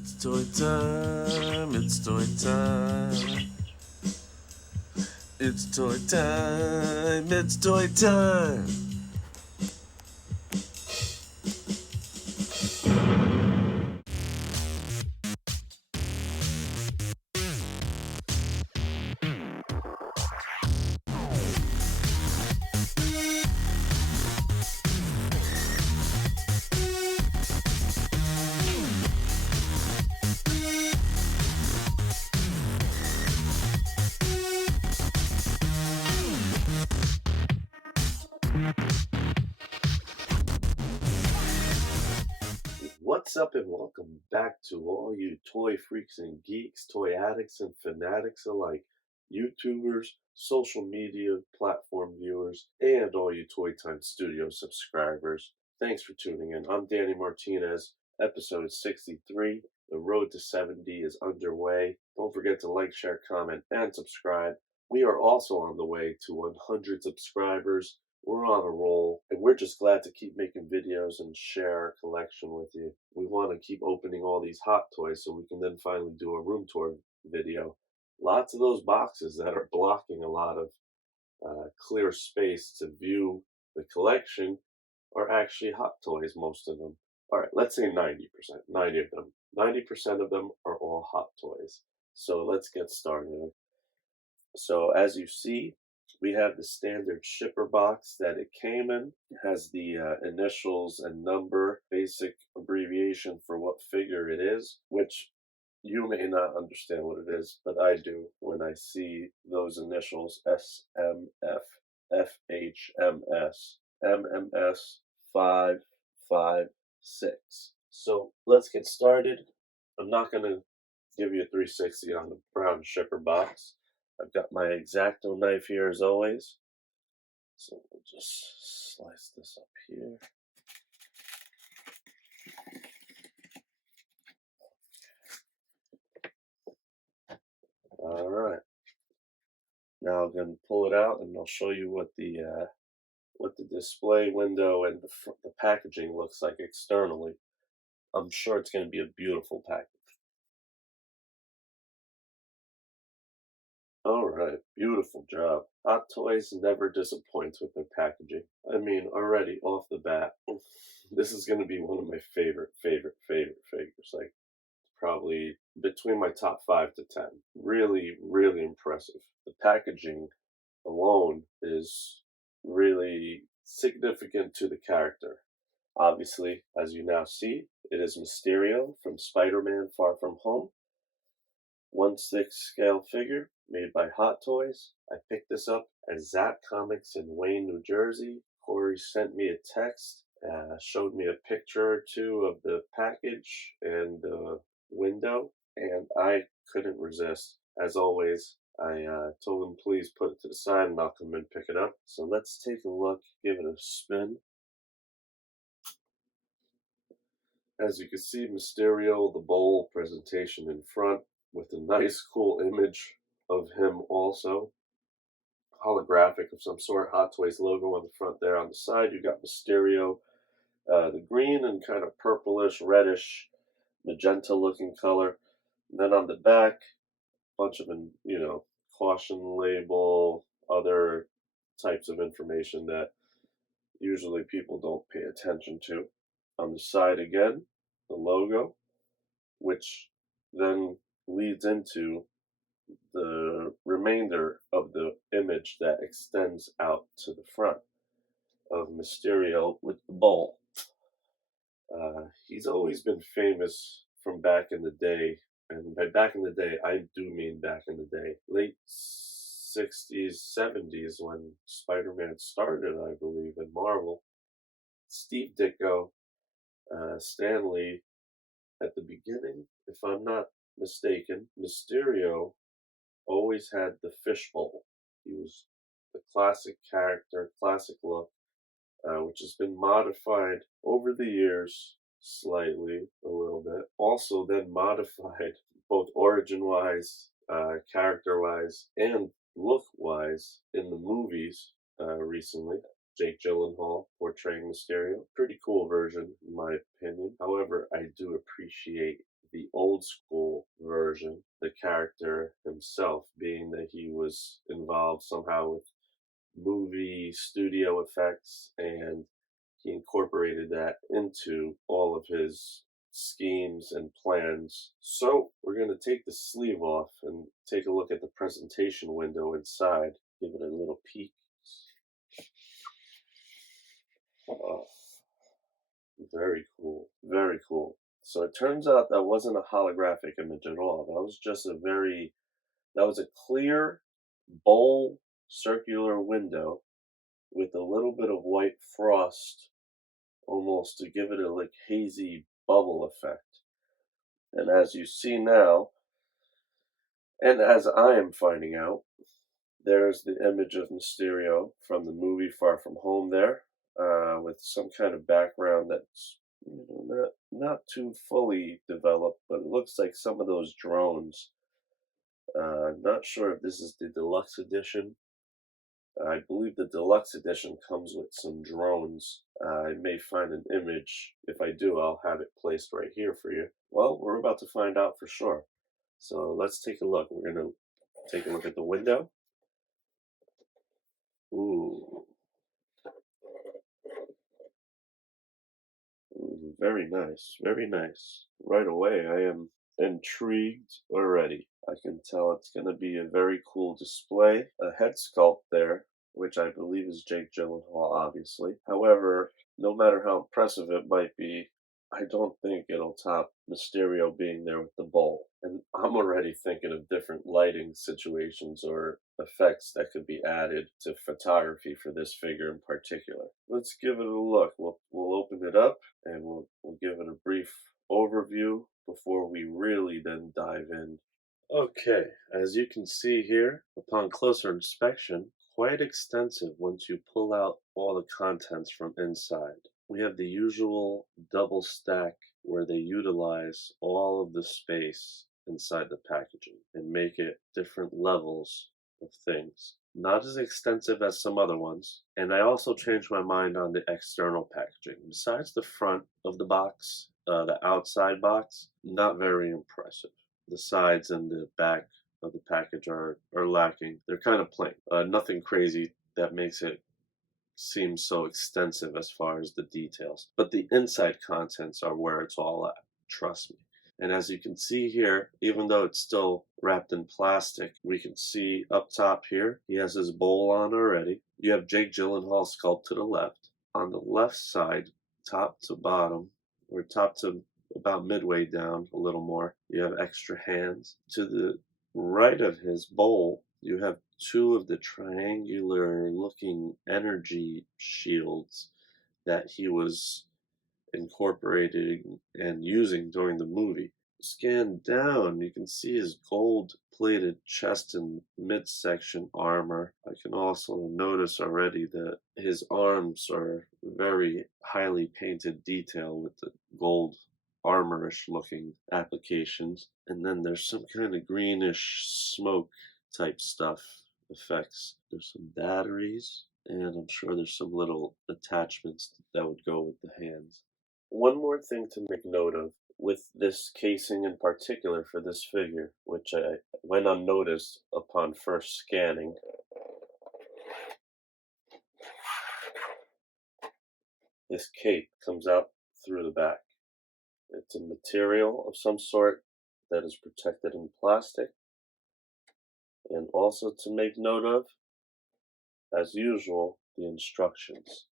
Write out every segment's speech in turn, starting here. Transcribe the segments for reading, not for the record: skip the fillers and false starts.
It's toy time, it's toy time. It's toy time, it's toy time. What's up and welcome back to all you toy freaks and geeks, toy addicts and fanatics alike, YouTubers, social media platform viewers, and all you Toy Time Studio subscribers. Thanks for tuning in. I'm Danny Martinez, episode 63. The road to 70 is underway. Don't forget to like, share, comment, and subscribe. We are also on the way to 100 subscribers. We're on a roll, and we're just glad to keep making videos and share our collection with you. We want to keep opening all these hot toys so we can then finally do a room tour video. Lots of those boxes that are blocking a lot of clear space to view the collection are actually hot toys, most of them. All right, let's say 90%, 90 of them. 90% of them are all hot toys. So let's get started. So as you see, we have the standard shipper box that it came in. It has the initials and number, basic abbreviation for what figure it is, which you may not understand what it is, but I do when I see those initials SMF, FHMS, MMS 556. So let's get started. I'm not going to give you a 360 on the brown shipper box. I've got my X-Acto knife here as always. So we'll just slice this up here. All right. Now I'm going to pull it out and I'll show you what the display window and the packaging looks like externally. I'm sure it's going to be a beautiful package. Alright, beautiful job. Hot Toys never disappoints with their packaging. I mean, already off the bat, this is going to be one of my favorite figures. Like, probably between my top 5 to 10. Really, really impressive. The packaging alone is really significant to the character. Obviously, as you now see, it is Mysterio from Spider-Man Far From Home. 1/6 scale figure made by Hot Toys. I picked this up at Zapp Comics in Wayne, New Jersey. Corey sent me a text, showed me a picture or two of the package and the window, and I couldn't resist. As always, I told him please put it to the side and I'll come and pick it up. So let's take a look, give it a spin. As you can see, Mysterio, the bowl presentation in front with a nice cool image of him also. Holographic of some sort, Hot Toys logo on the front there. On the side, you got Mysterio, the green and kind of purplish, reddish, magenta looking color. And then on the back, a bunch of, caution label, other types of information that usually people don't pay attention to. On the side again, the logo, which then leads into the remainder of the image that extends out to the front of Mysterio with the bowl. He's always been famous from back in the day, and by back in the day, I do mean back in the day, late 60s, 70s, when Spider-Man started, I believe, in Marvel. Steve Ditko, Stan Lee, at the beginning, if I'm not mistaken, Mysterio always had the fishbowl. He was the classic character, classic look, which has been modified over the years slightly, a little bit. Also then modified both origin-wise, character-wise, and look-wise in the movies recently. Jake Gyllenhaal portraying Mysterio. Pretty cool version, in my opinion. However, I do appreciate the old school version, the character himself, being that he was involved somehow with movie studio effects and he incorporated that into all of his schemes and plans. So we're going to take the sleeve off and take a look at the presentation window inside, give it a little peek. Oh, very cool, very cool. So it turns out that wasn't a holographic image at all. That was just that was a clear bowl circular window with a little bit of white frost almost to give it a like hazy bubble effect. And as you see now, and as I am finding out, there's the image of Mysterio from the movie Far From Home there, with some kind of background that's not too fully developed, but it looks like some of those drones. Not sure if this is the deluxe edition. I believe the deluxe edition comes with some drones. I may find an image. If I do, I'll have it placed right here for you. Well, we're about to find out for sure. So let's take a look. We're going to take a look at the window. Ooh. Ooh, very nice, very nice. Right away, I am intrigued already. I can tell it's going to be a very cool display. A head sculpt there, which I believe is Jake Gyllenhaal, obviously. However, no matter how impressive it might be, I don't think it'll top Mysterio being there with the bowl. And I'm already thinking of different lighting situations or effects that could be added to photography for this figure in particular. Let's give it a look. We'll open it up and we'll give it a brief overview before we really then dive in. Okay, as you can see here, upon closer inspection, quite extensive once you pull out all the contents from inside. We have the usual double stack where they utilize all of the space inside the packaging and make it different levels of things. Not as extensive as some other ones, and I also changed my mind on the external packaging. Besides the front of the box, the outside box, not very impressive. The sides and the back of the package are lacking. They're kind of plain. Nothing crazy that makes it seem so extensive as far as the details. But the inside contents are where it's all at. Trust me. And as you can see here, even though it's still wrapped in plastic, we can see up top here, he has his bowl on already. You have Jake Gyllenhaal sculpt to the left. On the left side, top to bottom, or top to about midway down a little more, you have extra hands. To the right of his bowl, you have two of the triangular looking energy shields that he was incorporating and using during the movie. Scan down, you can see his gold plated chest and midsection armor. I can also notice already that his arms are very highly painted detail with the gold armorish looking applications. And then there's some kind of greenish smoke type stuff effects. There's some batteries, and I'm sure there's some little attachments that would go with the hands. One more thing to make note of with this casing in particular for this figure, which went unnoticed upon first scanning. This cape comes out through the back. It's a material of some sort that is protected in plastic. And also to make note of, as usual, the instructions,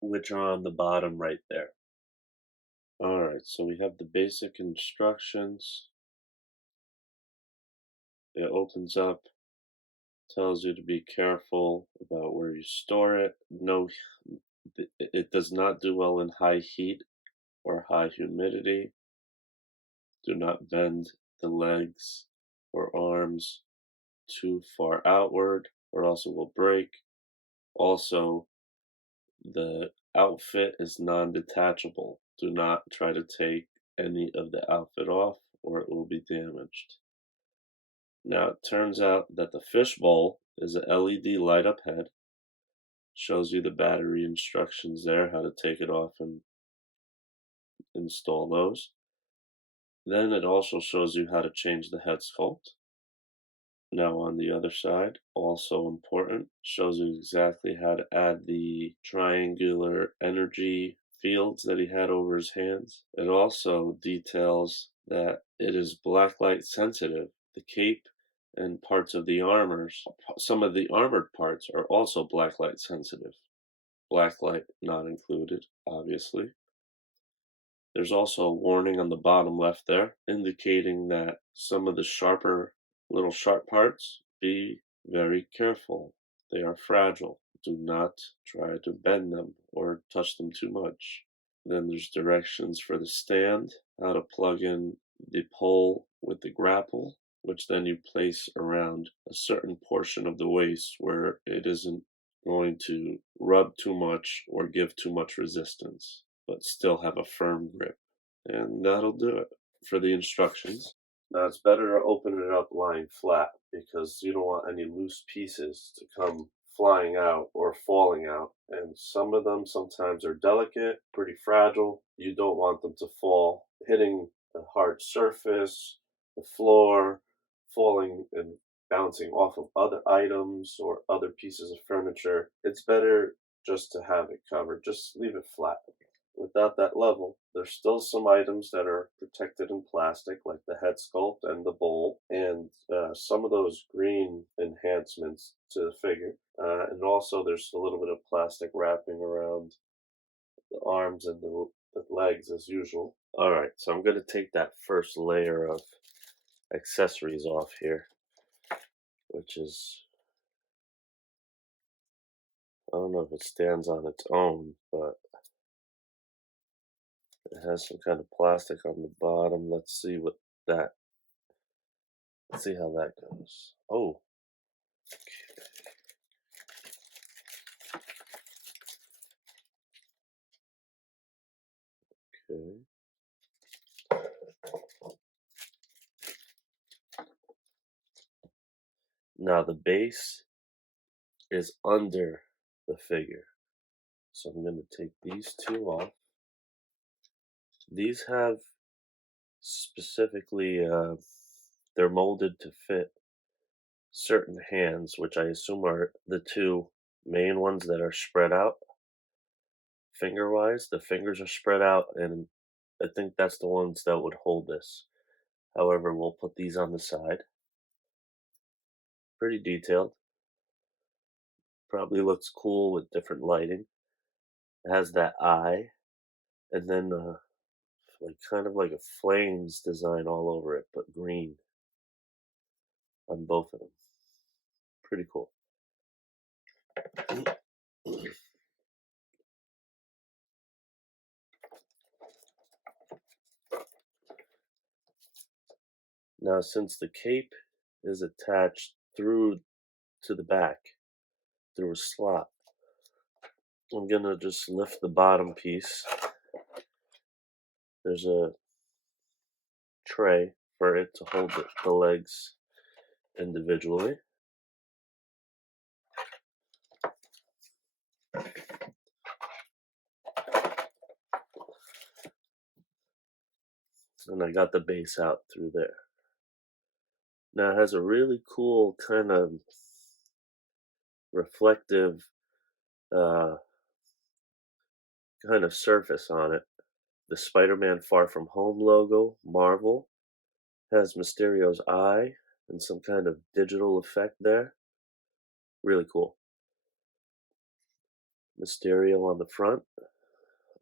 which are on the bottom right there. Alright, so we have the basic instructions. It opens up, tells you to be careful about where you store it. No, it does not do well in high heat or high humidity. Do not bend the legs or arms too far outward or else it will break. Also, the outfit is non-detachable. Do not try to take any of the outfit off or it will be damaged. Now it turns out that the fishbowl is a LED light up head. Shows you the battery instructions there, how to take it off and install those. Then it also shows you how to change the head sculpt. Now on the other side, also important, shows you exactly how to add the triangular energy fields that he had over his hands. It also details that it is blacklight sensitive. The cape and parts of the armors, some of the armored parts are also blacklight sensitive. Blacklight not included, obviously. There's also a warning on the bottom left there, indicating that some of the little sharp parts, be very careful. They are fragile. Do not try to bend them or touch them too much. Then there's directions for the stand, how to plug in the pole with the grapple, which then you place around a certain portion of the waist where it isn't going to rub too much or give too much resistance, but still have a firm grip. And that'll do it for the instructions. Now it's better to open it up lying flat because you don't want any loose pieces to come flying out or falling out. And some of them sometimes are delicate, pretty fragile. You don't want them to fall, hitting the hard surface, the floor, falling and bouncing off of other items or other pieces of furniture. It's better just to have it covered. Just leave it flat. Without that level, there's still some items that are protected in plastic, like the head sculpt and the bowl, and some of those green enhancements to the figure. And also, there's a little bit of plastic wrapping around the arms and the legs as usual. All right, so I'm going to take that first layer of accessories off here, which is, I don't know if it stands on its own, but it has some kind of plastic on the bottom. Let's see that, let's see how that goes. Oh, okay. Now the base is under the figure. So I'm going to take these two off. These have specifically, they're molded to fit certain hands, which I assume are the two main ones that are spread out finger wise. The fingers are spread out, and I think that's the ones that would hold this. However, we'll put these on the side. Pretty detailed. Probably looks cool with different lighting. It has that eye, and then like kind of like a flames design all over it, but green on both of them. Pretty cool. Now, since the cape is attached through to the back through a slot, I'm gonna just lift the bottom piece. There's a tray for it to hold the legs individually. And I got the base out through there. Now it has a really cool kind of reflective uh, kind of surface on it. The Spider-Man Far From Home logo, Marvel, has Mysterio's eye and some kind of digital effect there. Really cool. Mysterio on the front.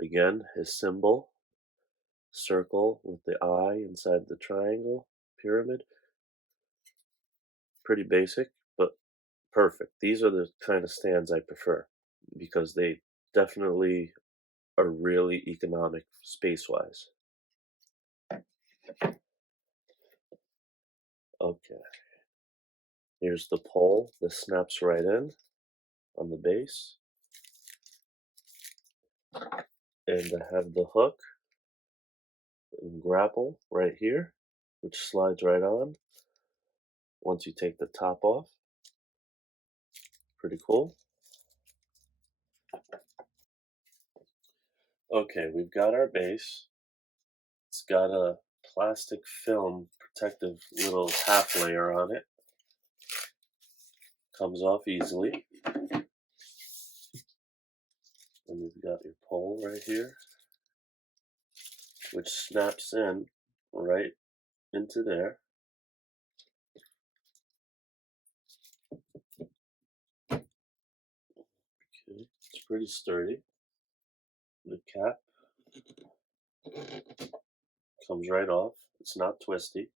Again, his symbol, circle with the eye inside the triangle, pyramid. Pretty basic, but perfect. These are the kind of stands I prefer because they definitely are really economic space-wise. Okay. Here's the pole. This snaps right in on the base. And I have the hook and grapple right here, which slides right on once you take the top off. Pretty cool. Okay, we've got our base. It's got a plastic film protective little half layer on it. Comes off easily. And you've got your pole right here, which snaps in right into there. Okay, it's pretty sturdy. The cap comes right off. It's not twisty.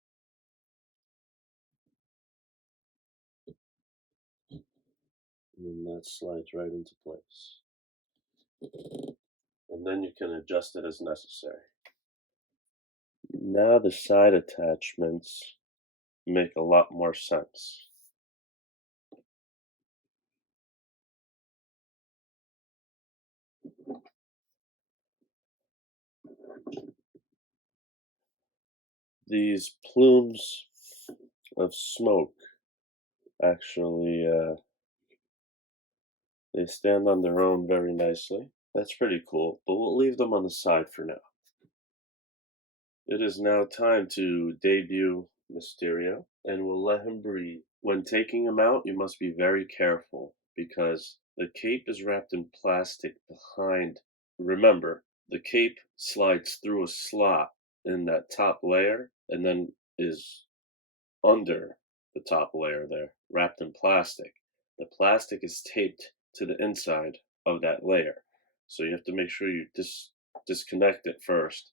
And that slides right into place. And then you can adjust it as necessary. Now the side attachments make a lot more sense. These plumes of smoke actually they stand on their own very nicely. That's pretty cool, but we'll leave them on the side for now. It is now time to debut Mysterio, and we'll let him breathe. When taking him out, you must be very careful because the cape is wrapped in plastic behind. Remember, the cape slides through a slot in that top layer and then is under the top layer there, wrapped in plastic. The plastic is taped to the inside of that layer. So you have to make sure you disconnect it first,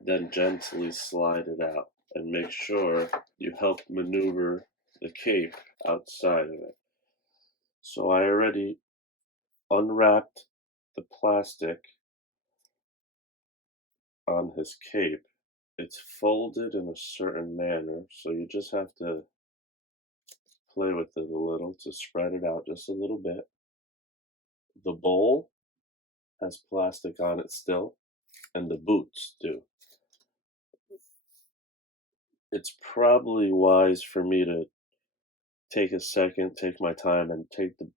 then gently slide it out and make sure you help maneuver the cape outside of it. So I already unwrapped the plastic on his cape. It's folded in a certain manner, so you just have to play with it a little to spread it out just a little bit. The bowl has plastic on it still, and the boots do. It's probably wise for me to take a second, take my time, and take the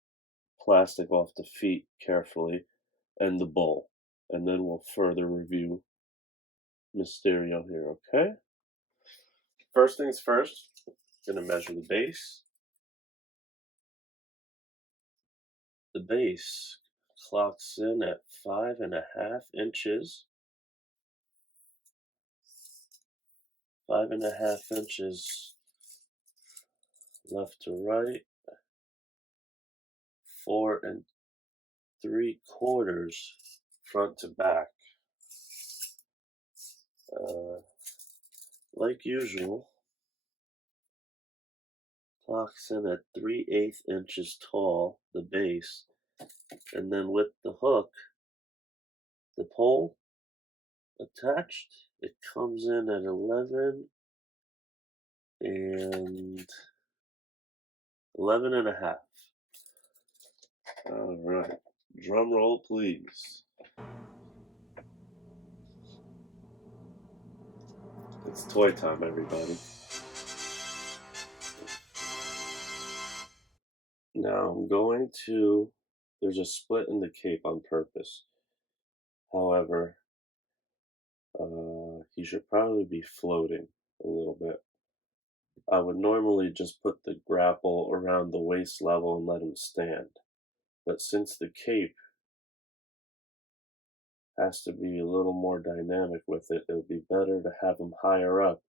plastic off the feet carefully and the bowl. And then we'll further review Mysterio here, okay? First things first, I'm gonna measure the base. The base clocks in at 5.5 inches. 5.5 inches left to right. 4 3/4 front to back. Like usual, clocks in at 3/8 inches tall, the base, and then with the hook, the pole attached, it comes in at 11 and 11.5. All right, drum roll, please. It's toy time, everybody. Now I'm going to, there's a split in the cape on purpose. However, he should probably be floating a little bit. I would normally just put the grapple around the waist level and let him stand. But since the cape has to be a little more dynamic with it, it would be better to have him higher up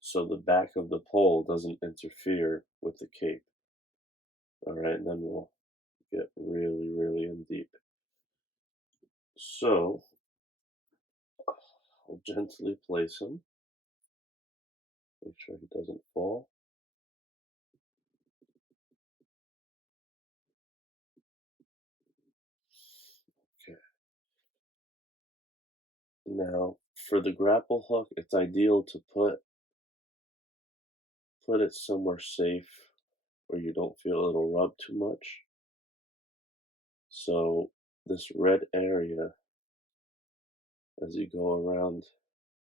so the back of the pole doesn't interfere with the cape. Alright, and then we'll get really, really in deep. So, I'll gently place him. Make sure he doesn't fall. Okay. Now, for the grapple hook, it's ideal to put it somewhere safe where you don't feel it'll rub too much. So this red area, as you go around,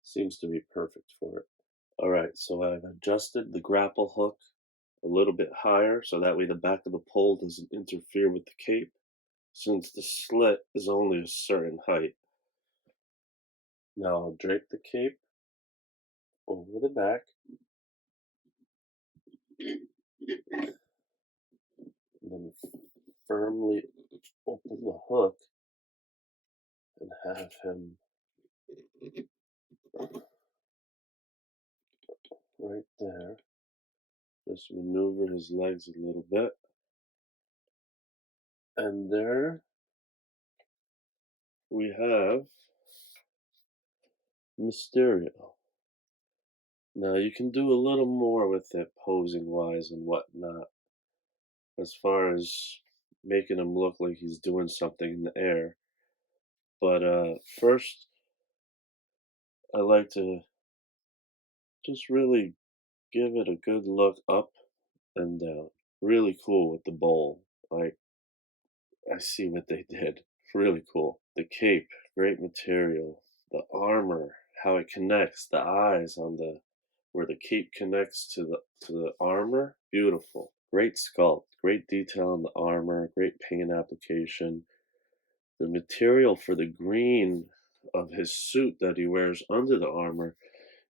seems to be perfect for it. Alright, so I've adjusted the grapple hook a little bit higher so that way the back of the pole doesn't interfere with the cape, since the slit is only a certain height. Now I'll drape the cape over the back, and then firmly open the hook and have him right there. Just maneuver his legs a little bit. And there we have Mysterio. Now you can do a little more with it posing wise and whatnot, as far as making him look like he's doing something in the air. But first, I like to just really give it a good look up and down. Really cool with the bowl. Like, I see what they did. Really cool. The cape, great material. The armor, how it connects, the eyes on the where the cape connects to the armor, beautiful. Great sculpt, great detail on the armor, great paint application. The material for the green of his suit that he wears under the armor,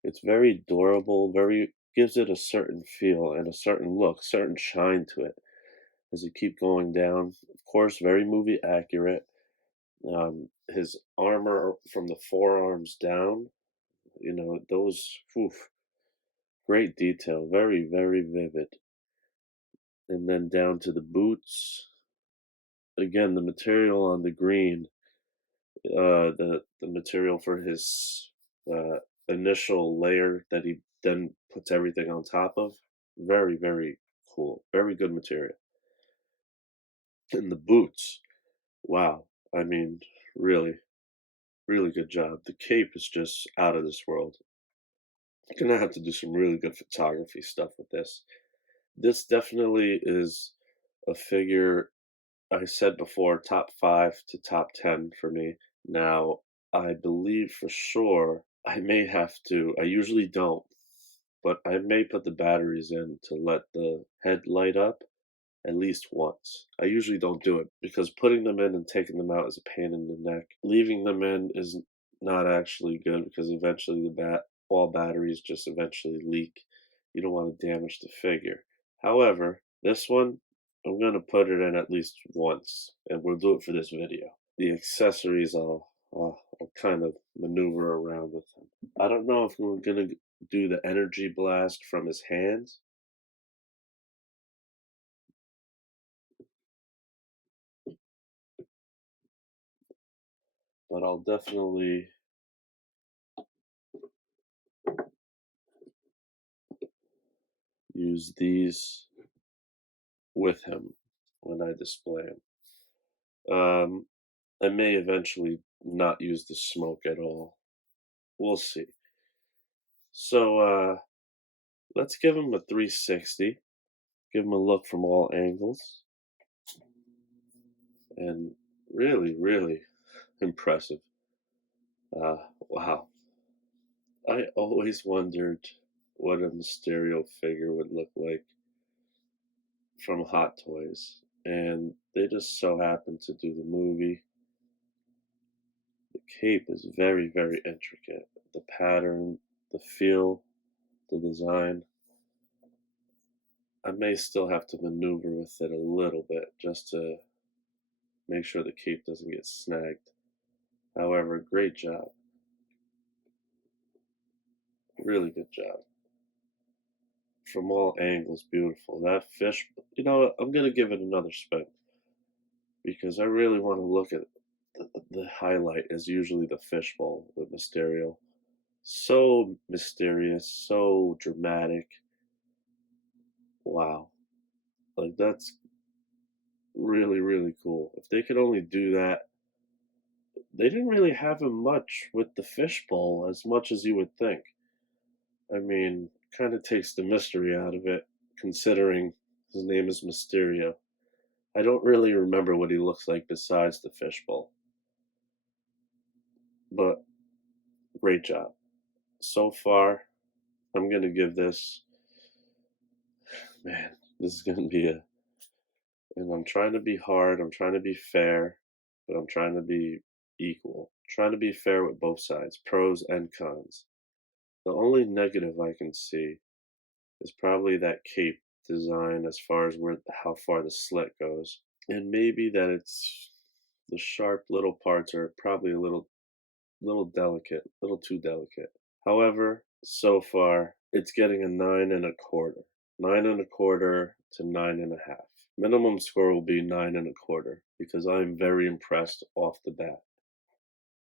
it's very durable, very gives it a certain feel and a certain look, certain shine to it as you keep going down. Of course, very movie accurate. His armor from the forearms down, those, oof, great detail, very, very vivid. And then down to the boots. Again, the material on the green, the material for his initial layer that he then puts everything on top of. Very, very cool. Very good material. And the boots, wow. I mean, really, really good job. The cape is just out of this world. Gonna have to do some really good photography stuff with this. This definitely is a figure I said before, top 5 to top 10 for me. Now, I believe for sure I may have to, I usually don't, but I may put the batteries in to let the head light up at least once. I usually don't do it because putting them in and taking them out is a pain in the neck. Leaving them in is not actually good because eventually all batteries just eventually leak. You don't want to damage the figure. However, this one, I'm going to put it in at least once, and we'll do it for this video. The accessories I'll kind of maneuver around with them. I don't know if we're going to do the energy blast from his hands, but I'll definitely use these with him when I display him. I may eventually not use the smoke at all. We'll see. So let's give him a 360. Give him a look from all angles. And really, really impressive. Wow. I always wondered what a Mysterio figure would look like from Hot Toys. And they just so happened to do the movie. The cape is very, very intricate. The pattern, the feel, the design. I may still have to maneuver with it a little bit just to make sure the cape doesn't get snagged. However, great job. Really good job. From all angles, beautiful. That fish, I'm going to give it another spin because I really want to look at the highlight is usually the fishbowl with Mysterio. So mysterious, so dramatic. Wow. Like, that's really, really cool. If they could only do that, they didn't really have him much with the fishbowl as much as you would think. I mean, kind of takes the mystery out of it, considering his name is Mysterio. I don't really remember what he looks like besides the fishbowl. But great job. So far, I'm going to give this, man, this is going to be and I'm trying to be hard, I'm trying to be fair, but I'm trying to be equal. Trying to be fair with both sides, pros and cons. The only negative I can see is probably that cape design as far as how far the slit goes. And maybe that it's the sharp little parts are probably a little delicate, a little too delicate. However, so far it's getting a 9 1/4. 9 1/4 to 9 1/2. Minimum score will be 9 1/4 because I'm very impressed off the bat.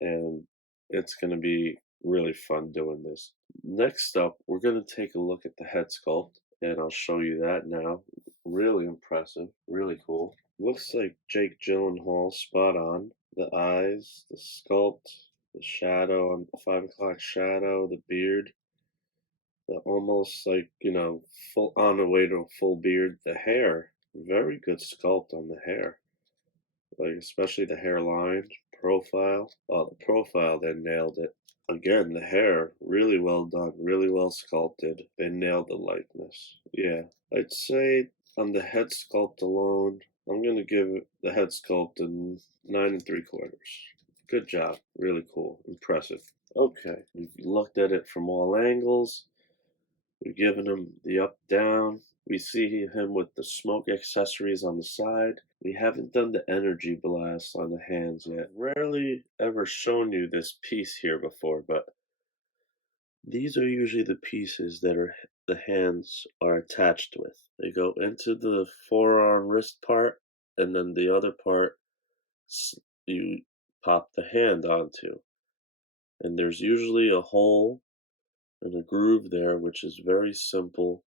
And it's going to be really fun doing this. Next up, we're going to take a look at the head sculpt, and I'll show you that now. Really impressive, really cool. Looks like Jake Gyllenhaal, spot on. The eyes, the sculpt, the shadow on 5 o'clock shadow, the beard, the almost like, full on the way to a full beard. The hair, very good sculpt on the hair, like especially the hairline, profile. Oh, the profile, they nailed it. Again, the hair, really well done, really well sculpted. They nailed the likeness. Yeah, I'd say on the head sculpt alone, I'm gonna give the head sculpt a 9 3/4. Good job, really cool, impressive. Okay, we've looked at it from all angles. We've given him the up down. We see him with the smoke accessories on the side. We haven't done the energy blast on the hands yet. Rarely ever shown you this piece here before, but these are usually the pieces that the hands are attached with. They go into the forearm wrist part, and then the other part you pop the hand onto. And there's usually a hole and a groove there, which is very simple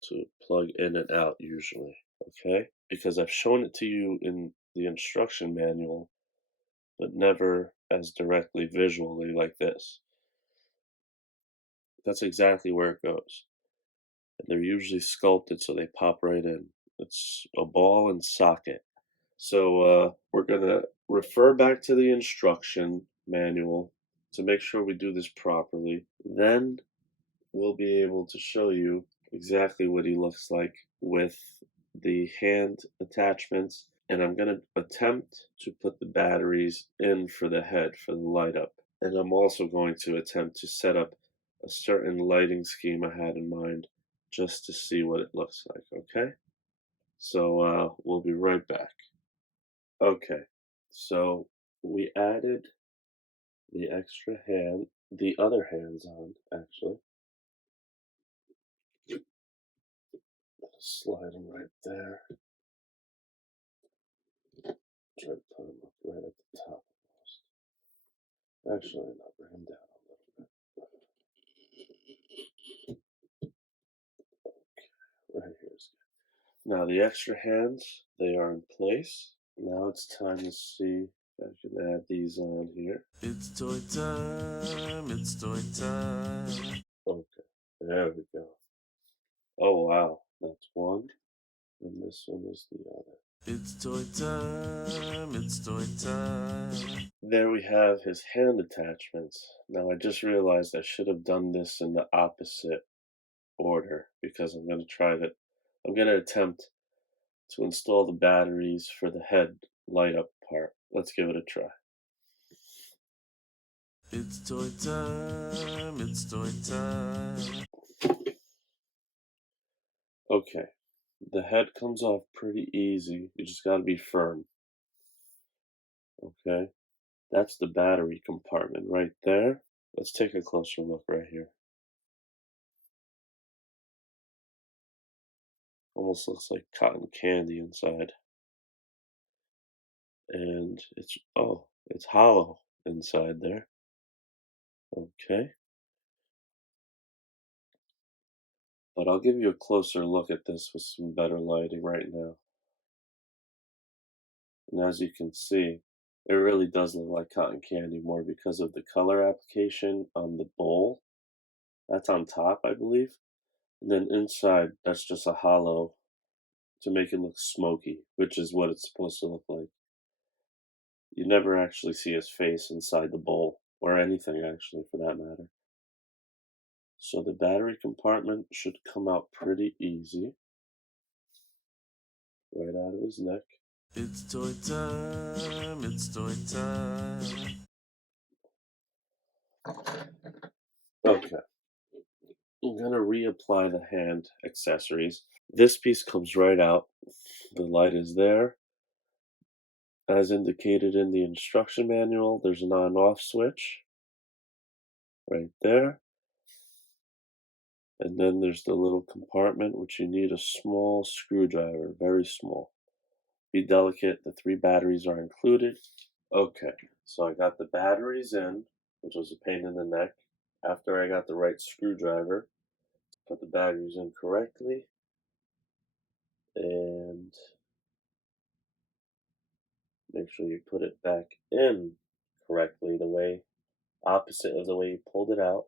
to plug in and out usually, okay? Because I've shown it to you in the instruction manual, but never as directly visually like this. That's exactly where it goes. And they're usually sculpted so they pop right in. It's a ball and socket. So we're gonna refer back to the instruction manual to make sure we do this properly. Then we'll be able to show you exactly what he looks like with the hand attachments, and I'm going to attempt to put the batteries in for the head for the light up, and I'm also going to attempt to set up a certain lighting scheme I had in mind just to see what it looks like. Okay, so we'll be right back. Okay, so we added the extra hand, the other hands on actually. Slide them right there. Try to put them up right at the top almost. Actually, no, bring them down a little bit. Okay, right here is good. Now the extra hands, they are in place. Now it's time to see if I can add these on here. It's toy time, it's toy time. Okay, there we go. Oh wow, that's one, and this one is the other. It's toy time, it's toy time. There we have his hand attachments. Now I just realized I should have done this in the opposite order because I'm going to attempt to install the batteries for the head light up part. Let's give it a try. It's toy time, it's toy time. Okay, the head comes off pretty easy. You just got to be firm. Okay, that's the battery compartment right there. Let's take a closer look right here. Almost looks like cotton candy inside. And it's hollow inside there. Okay. But I'll give you a closer look at this with some better lighting right now. And as you can see, it really does look like cotton candy more because of the color application on the bowl. That's on top, I believe. And then inside, that's just a hollow to make it look smoky, which is what it's supposed to look like. You never actually see his face inside the bowl, or anything actually for that matter. So the battery compartment should come out pretty easy. Right out of his neck. It's toy time, it's toy time. Okay. apply the hand accessories. This piece comes right out. The light is there. As indicated in the instruction manual, there's an on-off switch right there. And then there's the little compartment, which you need a small screwdriver, very small. Be delicate, the 3 batteries are included. Okay, so I got the batteries in, which was a pain in the neck. After I got the right screwdriver, put the batteries in correctly, and make sure you put it back in correctly, the way opposite of the way you pulled it out.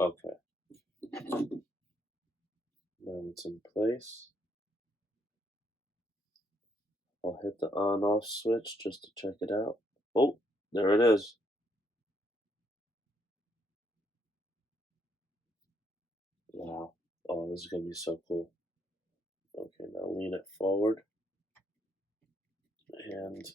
Okay, now it's in place. I'll hit the on-off switch just to check it out. Oh, there it is. Wow. Oh, this is going to be so cool. Okay, now lean it forward. And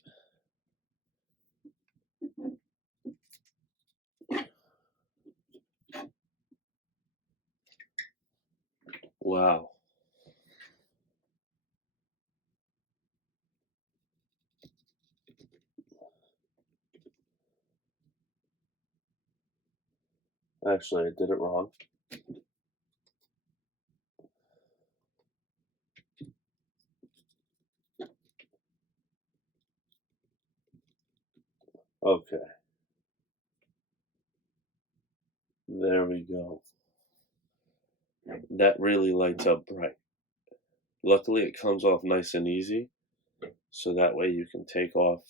wow. Actually, I did it wrong. Okay. There we go. That really lights up bright. Luckily, it comes off nice and easy. So that way you can take off,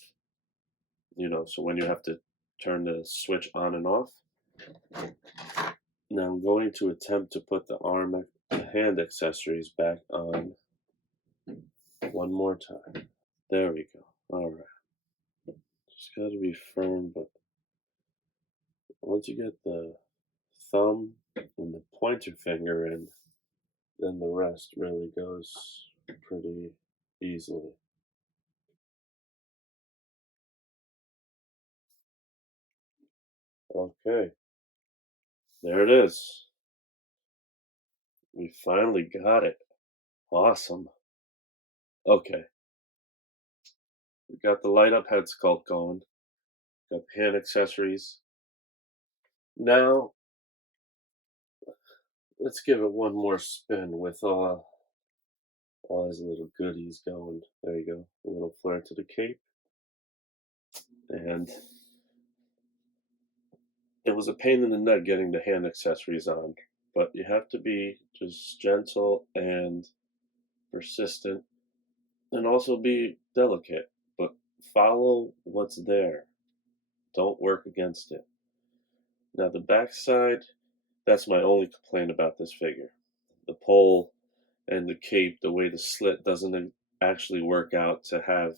so when you have to turn the switch on and off. Now I'm going to attempt to put the hand accessories back on one more time. There we go. All right. Just got to be firm, but once you get the thumb and the pointer finger in, then the rest really goes pretty easily. Okay, there it is. We finally got it. Awesome. Okay, we got the light up head sculpt going. Got hand accessories. Now, let's give it one more spin with all his little goodies going. There you go. A little flare to the cape. And it was a pain in the neck getting the hand accessories on, but you have to be just gentle and persistent and also be delicate, but follow what's there. Don't work against it. Now the backside, that's my only complaint about this figure. The pole and the cape, the way the slit doesn't actually work out to have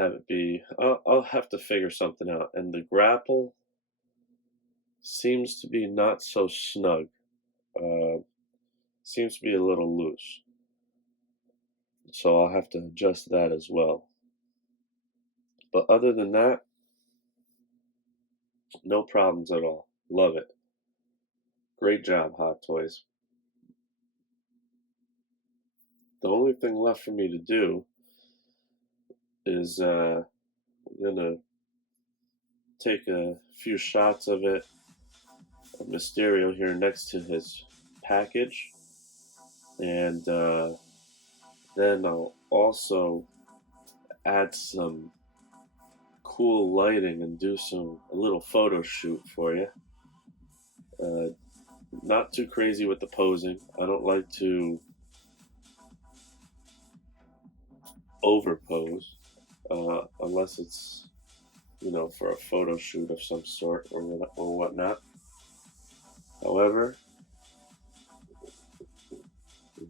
it be. I'll have to figure something out. And the grapple seems to be not so snug. Seems to be a little loose. So I'll have to adjust that as well. But other than that, no problems at all. Love it. Great job, Hot Toys. The only thing left for me to do is I'm gonna take a few shots of Mysterio here next to his package, and then I'll also add some cool lighting and do a little photo shoot for you. Not too crazy with the posing. I don't like to overpose unless it's for a photo shoot of some sort or whatnot. However,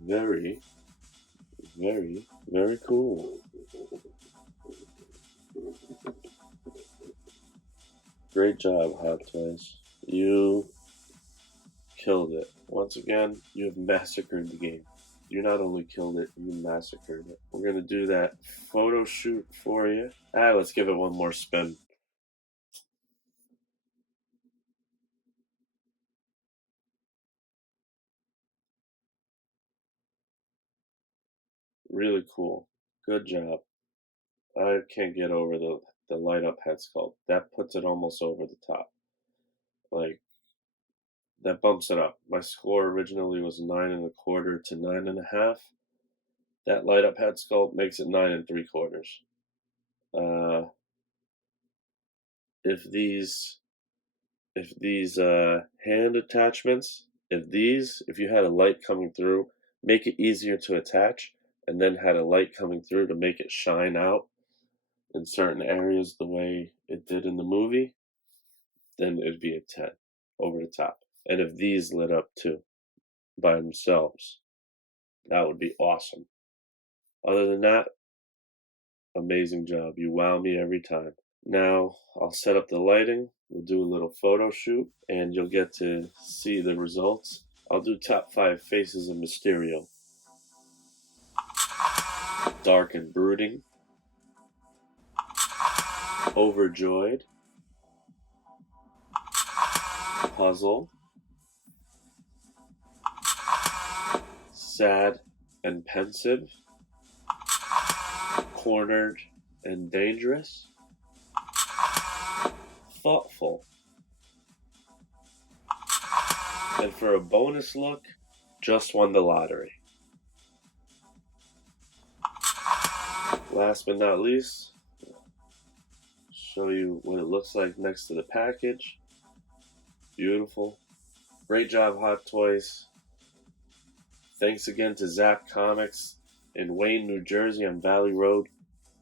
very, very, very cool. Great job, Hot Toys. You killed it. Once again, you have massacred the game. You not only killed it, you massacred it. We're going to do that photo shoot for you. Let's give it one more spin. Really cool. Good job. I can't get over the light up head sculpt. That puts it almost over the top. Like, that bumps it up. My score originally was 9.25 to 9.5. That light up head sculpt makes it 9.75. Uh, if these hand attachments, if you had a light coming through, make it easier to attach, and then had a light coming through to make it shine out in certain areas the way it did in the movie, then it'd be a 10 over the top. And if these lit up too by themselves, that would be awesome. Other than that, amazing job. You wow me every time. Now I'll set up the lighting. We'll do a little photo shoot and you'll get to see the results. I'll do top 5 faces of Mysterio. Dark and brooding. Overjoyed. Puzzled. Sad and pensive. Cornered and dangerous. Thoughtful. And for a bonus look, just won the lottery. Last but not least, show you what it looks like next to the package. Beautiful. Great job, Hot Toys. Thanks again to Zapp Comics in Wayne, New Jersey on Valley Road.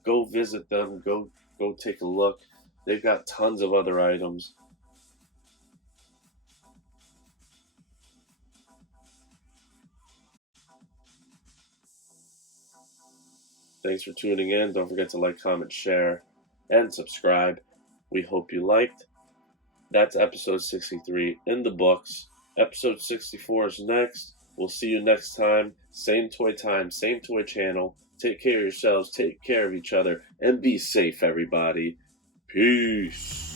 Go visit them. Go take a look. They've got tons of other items. Thanks for tuning in. Don't forget to like, comment, share, and subscribe. We hope you liked. That's episode 63 in the books. Episode 64 is next. We'll see you next time. Same toy time, same toy channel. Take care of yourselves, take care of each other, and be safe, everybody. Peace.